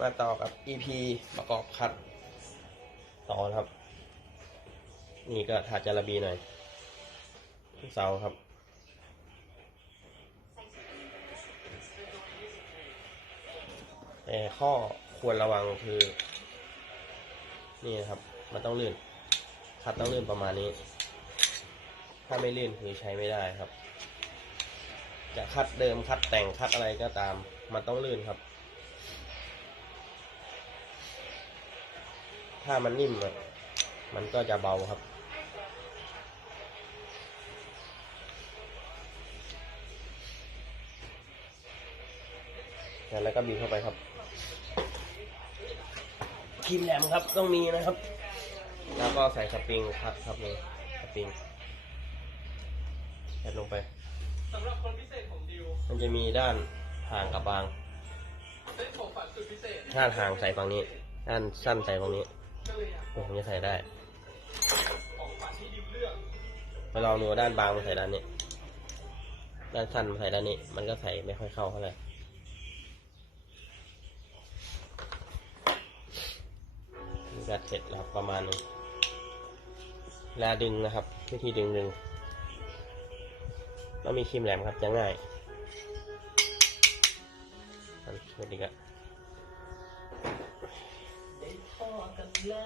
มาต่อกับ EP ประกอบคัด ต่อครับ นี่ก็ถาดจาระบีหน่อยเสาครับ แต่ข้อควรระวังคือ นี่นะครับ มันต้องลื่น คัดต้องลื่นประมาณนี้ ถ้าไม่ลื่นคือใช้ไม่ได้ครับ จะคัดเดิมคัดแต่งคัดอะไรก็ตาม มันต้องลื่นครับ ถ้ามันนิ่มอะมันก็จะเบาครับ แล้วก็บีบเข้าไปครับครีมแหลมครับต้องมีนะครับ แล้วก็ใส่สปริงครับครับนี่สปริงยัดลงไปสำหรับคนพิเศษของดิวมันจะมีด้านห่างกับบางเส้นของฝันสุดพิเศษด้านห่างใส่ฝั่งนี้ ด้านสั้นใส่ฝั่งนี้ ก็เลยอยากผมจะใส่ได้ของฝันที่ดิวเลือกมาลองดูด้านบางมาใส่ด้านนี้ ด้านสั้นมาใส่ด้านนี้ มันก็ใส่ไม่ค่อยเข้าเท่าไหร่นี่ก็เสร็จแล้วครับประมาณนึงเวลาดึงนะครับวิธีดึงดึงแล้วมีครีมแหลมครับจะง่ายอันสวั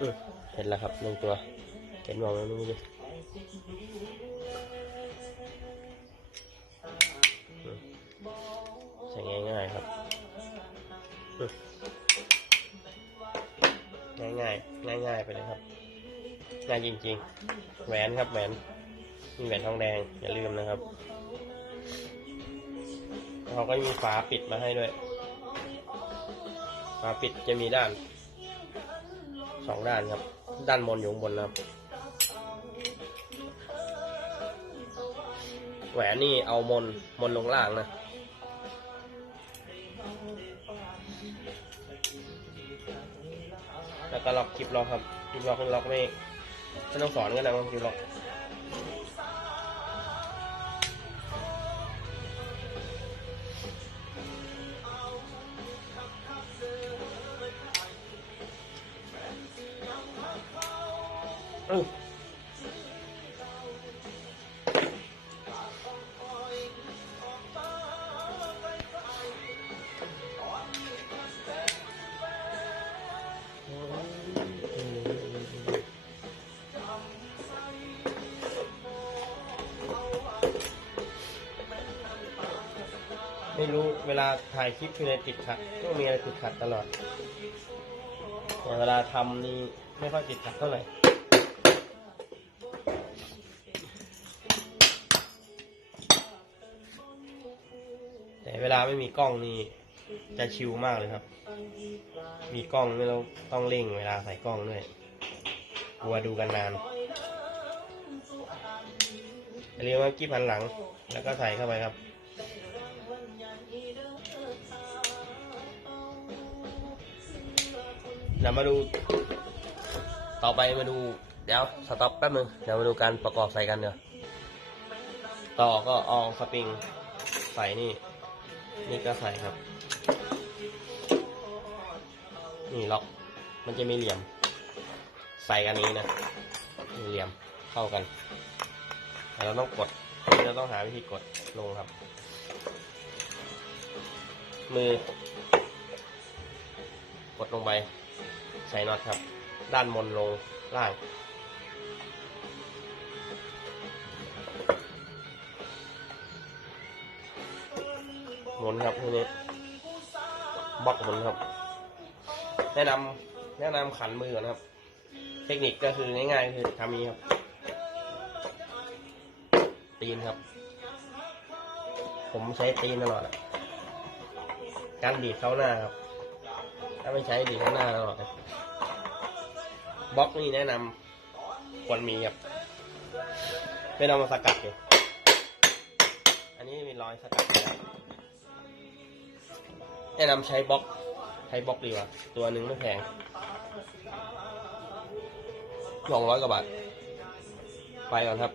อืมเห็นแล้วครับหนึ่งตัว เห็นมองแล้วนี่ดิใช้ง่ายๆครับอืมง่ายๆ ง่ายๆ ไปเลยครับ ง่ายจริงๆ แหวนครับแหวนมีแหวนทองแดง อย่าลืมนะครับ เขาก็มีฝาปิดมาให้ด้วย ฝาปิดจะมีด้าน สองด้านครับ ด้านบนอยู่ข้างบนนะครับ แหวนนี่เอามนมนลงล่างนะแล้วก็ล็อกคลิปล็อกครับคลิปล็อกคลิปล็อกไม่ไม่ต้องสอนกันนะว่าคลิปล็อก ไม่รู้เวลาถ่ายคลิปคืออะไรติดขัดก็มีอะไรติดขัดตลอดแต่เวลาทำนี่ไม่ค่อยติดขัดเท่าไหร่แต่เวลาไม่มีกล้องนี่จะชิลมากเลยครับ มีกล้องนี่เราต้องเร่งเวลาใส่กล้องด้วยกลัวดูกันนานอย่าลืมว่ากิ๊บหันหลัง แล้วก็ใส่เข้าไปครับ เดี๋ยวมาดู ต่อไปมาดู เดี๋ยวสต็อปแป๊บนึงเดี๋ยวมาดูการประกอบใส่กันเดี๋ยวต่อก็เอาสปริงใส่นี่ นี่ก็ใส่ครับ นี่ล็อก มันจะมีเหลี่ยม ใส่กันนี้นะมีเหลี่ยมเข้ากันแต่เราต้องกดเราต้องหาวิธีกดลงครับ มือกดลงไป ใส่น็อตครับ ด้านบนลงล่างหมุนครับทีนี้บล็อกหมุนครับ แนะนำแนะนำขันมือก่อนครับ เทคนิคก็คือง่ายๆคือทำนี้ครับ ตีนครับ ผมใช้ตีนตลอดการดีดเข้าหน้าครับ ถ้าไม่ใช้ดีดเข้าหน้าตลอดครับ บล็อกนี่แนะนำควรมีครับ ไม่ต้องมาสกัดเลยอันนี้มีรอยสกัดแล้วแนะนำใช้บล็อก ใช้บล็อกดีกว่า ตัวหนึ่งไม่แพงสองร้อยกว่าบาท ไปก่อนครับ